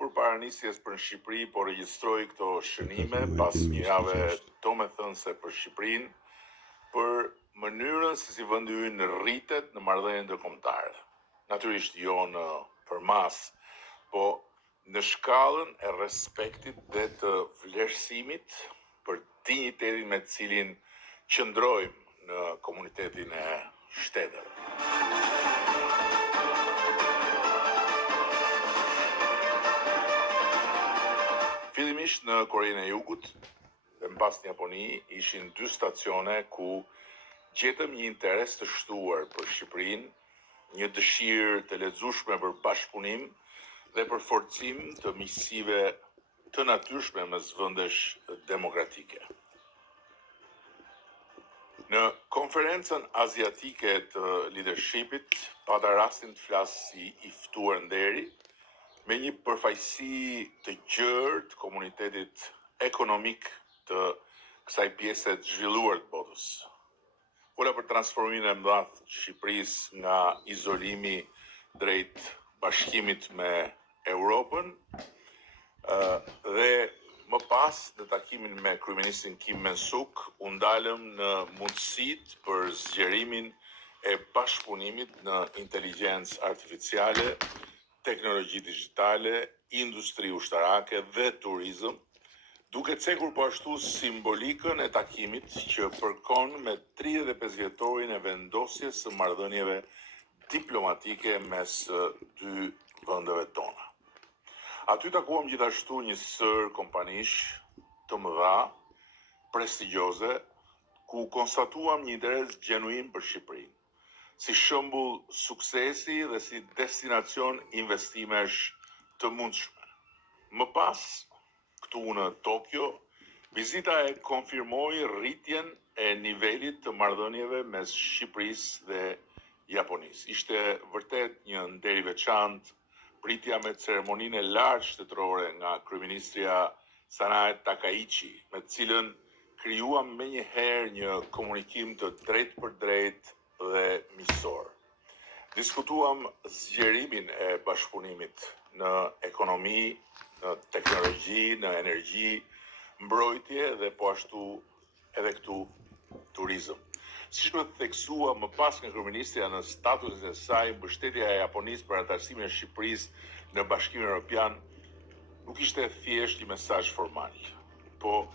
përpara nisjes për Shqipëri, po regjistroj këto shënime pas një jave domethënëse për Shqipërinë, për mënyrën si vendi ynë rritet në marrëdhënie ndërkombëtare. Natyrisht jo në përmas, po në shkallën e respektit dhe të vlerësimit për dinjitetin me të cilin qëndrojmë në komunitetin e shteteve. Fillimisht në Korenë e Jugut dhe mbas në Japoni ishin 2 stacione ku gjetëm një interes të shtuar për Shqipërinë, një dëshirë të lexueshme për bashkëpunim dhe për forcim të miqësive të natyrshme mes vendesh demokratike. Në konferencën aziatike të leadershipit pata rastin të flas si i ftuar nderi me një përfaqësi të gjerë të komunitetit ekonomik të kësaj pjese të zhvilluar të botës. Fola për transformimin e madh të Shqipërisë nga izolimi drejt bashkimit me Europën dhe më pas në takimin me kryeministin Kim Men-suk u ndalëm në mundësitë për zgjerimin e bashkëpunimit në inteligjencë artificiale, teknologji digjitale, industri ushtarake dhe turizëm, duke cekur po ashtu simbolikën e takimit që përkon me 35 vjetorin e vendosjes së marrëdhënieve diplomatike mes 2 vendeve tona. Aty takuam gjithashtu një sër kompanish të mëdha, prestigjioze, ku konstatuam një interes gjenuin për Shqipërinë, si shembull suksesi dhe si destinacion investimesh të mundshme. Më pas, këtu në Tokyo, vizita e konfirmoi rritjen e nivelit të marrëdhënieve mes Shqipërisë dhe Japonisë. Ishte vërtet një nder i veçantë pritja me ceremoninë e lartë shtetërore nga kryeministria Sanae Takaichi, me të cilën krijuam menjëherë një komunikim të drejtë për drejtë dhe miqësor. Diskutuam zgjerimin e bashkëpunimit në ekonomi, në teknologji, në energji, mbrojtje dhe po ashtu edhe këtu turizëm. Siç më theksua më pas nga kryeministja në statusin e saj, mbështetja e Japonisë për anëtarësimin e Shqipërisë në Bashkimin Evropian nuk ishte thjesht një mesazh formal, po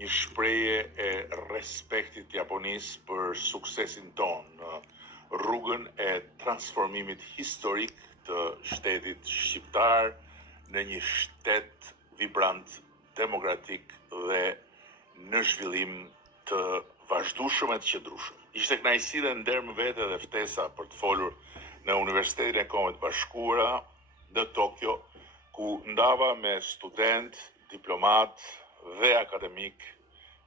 një shprehje e respektit të Japonisë për suksesin tonë në rrugën e transformimit historik të shtetit shqiptar në një shtet vibrant, demokratik dhe në zhvillim të vazhdueshëm e të qëndrueshëm. Ishte kënaqësi dhe nder më vete dhe ftesa për të folur në Universitetin e Kombeve të Bashkuara në Tokyo, ku ndava me student, diplomat dhe akademik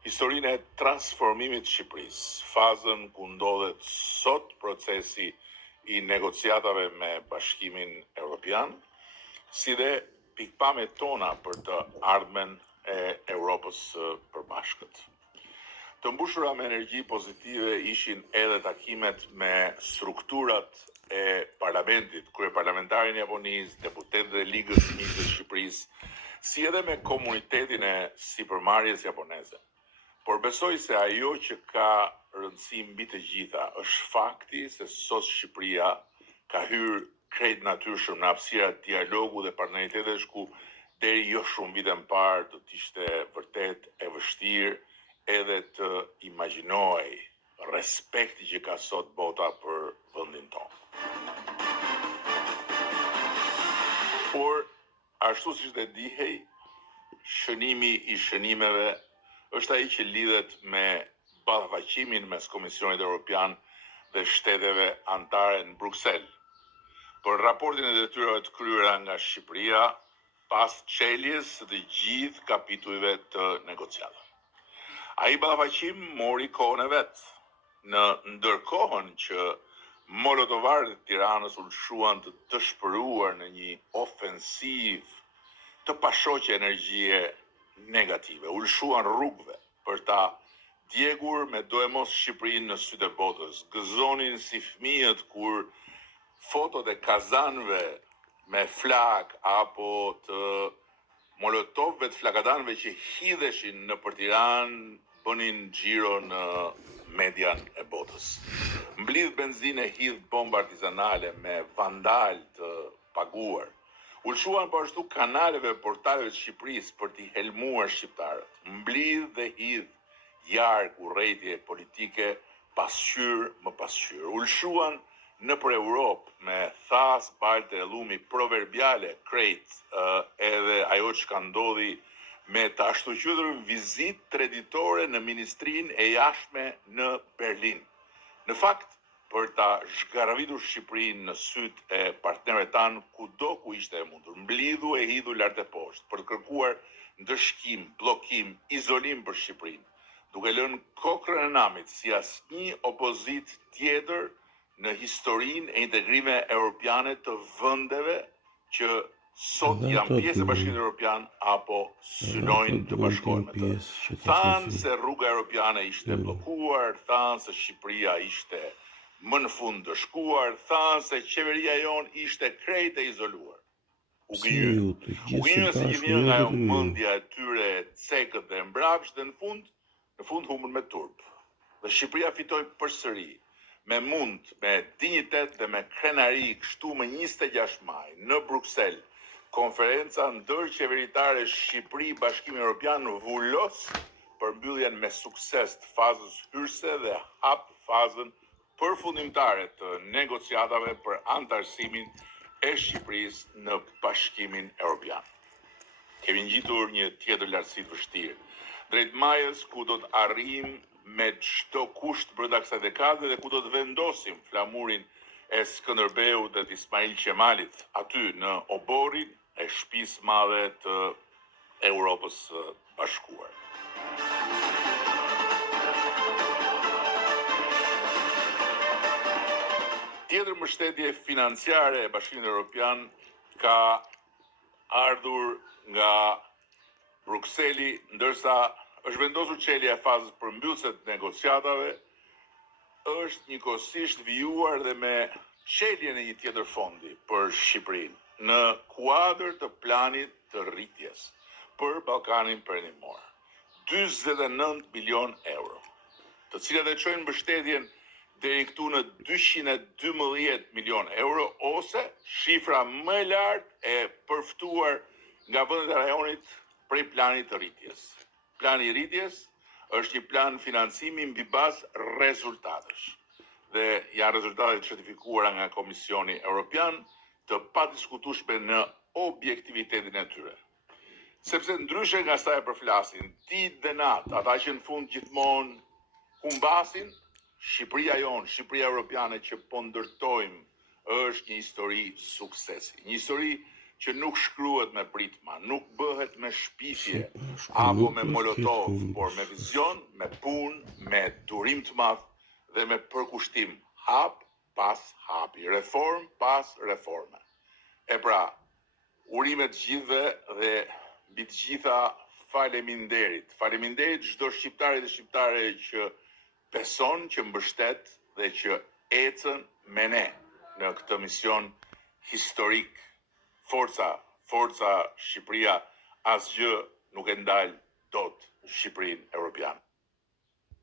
historinë e transformimit të Shqipërisë, fazën ku ndodhet sot procesi i negociatave me Bashkimin Evropian, si dhe pikpamjet tona për të ardhmen e Europës së përbashkët. Të mbushura me energji pozitive ishin edhe takimet me strukturat e parlamentit, kryeparlamentarin e Japonisë, deputetët e Ligës së Miqve të Shqipërisë, si edhe me komunitetin e sipërmarrjes japoneze. Por besoj se ajo që ka rëndësi mbi të gjitha është fakti se sot Shqipëria ka hyrë krejt natyrshëm në hapësira dialogu dhe partneritetesh ku deri jo shumë vite më parë do të ishte vërtet e vështirë edhe të imagjinoj respekti që ka sot bota për vendin tonë. Por, ashtu siç dhe dihej, shënimi i shënimeve është ai që lidhet me ballafaqësimin mes Komisionit Evropian dhe shteteve anëtare në Bruksel, për raportin e detyrave të kryera nga Shqipëria pas çeljes së të gjithë kapitujve të negociatave. Ai ballafaqim mori kohën e vet, në ndërkohën që molotovarët e Tiranës u lshuan të dëshpëruar në një ofensiv të pashoqe energjie negative, u lshuan rrugëve për ta djegur me do e mos Shqipërinë në sytë e botës, gëzonin si fëmijët kur fotot e kazanëve me flag apo të molotovëve të flagadanëve që hidheshin në për Tiranë bënin xhiro në median e botës. Mblidh benzinë, hidh bomba artizanale me vandal të paguar. Ulshuan po ashtu kanaleve e portaleve të Shqipërisë për t'i helmuar shqiptarët. Mblidh dhe hidh jarg urrëtie politike pasqyr më pasqyr. Ulshuan në për Europë me thas, balte e llumi proverbiale krejt edhe ajo që ka ndodhi me të ashtu quajtur vizitë treditore në Ministrinë e Jashtme në Berlin. Në fakt, për ta zhgaravitur Shqipërinë në syt e partnerëve tanë kudo ku ishte e mundur, mblidhu e hidhu lart e poshtë për të kërkuar ndëshkim, bllokim, izolim për Shqipërinë, duke lënë kokrën e namit si asnjë opozit tjetër në historinë e integrimeve europiane të vendeve që sot janë pjesë e Bashkimit Evropian apo synojnë të bashkohen me të. Thanë se rruga europiane ishte bllokuar, thanë se Shqipëria ishte më në fund të shkuar, thanë se qeveria jonë ishte krejt e izoluar. U gënjë se gjithnjë nga ajo mendja e tyre cekët dhe mbrapsht dhe në fund humbën me turp. Dhe Shqipëria fitoi përsëri me mund, me dinjitet dhe me krenari kështu më 26 maj në Bruksel, konferenca ndërqeveritare Shqipëri Bashkimi Evropian vullos përmbylljen me sukses të fazës hyrëse dhe hap fazën përfundimtare të negociatave për antarësimin e Shqipërisë në Bashkimin Evropian. Kemi ngjitur një tjetër lartësi të vështirë, drejt majës ku do të arrijmë me çdo kusht brenda kësaj dekade dhe ku do të vendosim flamurin e Skënderbeut dhe të Ismail Qemalit aty në oborin e shtëpisë madhe të Europës së Bashkuar. Tjetër mbështetje financiare e Bashkimit Evropian ka ardhur nga Brukseli, ndërsa është vendosur çelja e fazës përmbyllëse të negociatave, është njëkohësisht vijuar dhe me çeljen e një tjetër fondi për Shqipërinë në kuadër të planit të rritjes për Ballkanin Perëndimor. 49 milion euro, të cilat e çojnë mbështetjen deri këtu në 212 milion euro, ose shifra më e lartë e përftuar nga vendet e rajonit prej planit të rritjes. Plani i rritjes është një plan financimi mbi bazë rezultatesh dhe janë rezultate certifikuara nga Komisioni Evropian të padiskutueshme në objektivitetin e tyre. Sepse ndryshe nga sa e përflasin ditë dhe natë ata që në fund gjithmonë humbasin, Shqipëria jonë, Shqipëria Evropiane që po ndërtojmë është një histori suksesi. Një histori që nuk shkruhet me pritma, nuk bëhet me shpifje apo me molotov, por me vizion, me punë, me durim të madh dhe me përkushtim hap pas hapi, reform pas reforme. E pra, urime të gjithëve dhe mbi të gjitha faleminderit. Faleminderit çdo shqiptari dhe shqiptare që beson, që mbështet dhe që ecën me ne në këtë mision historik. Forca Shqipëria, asgjë nuk e ndal dot Shqipërinë Evropiane.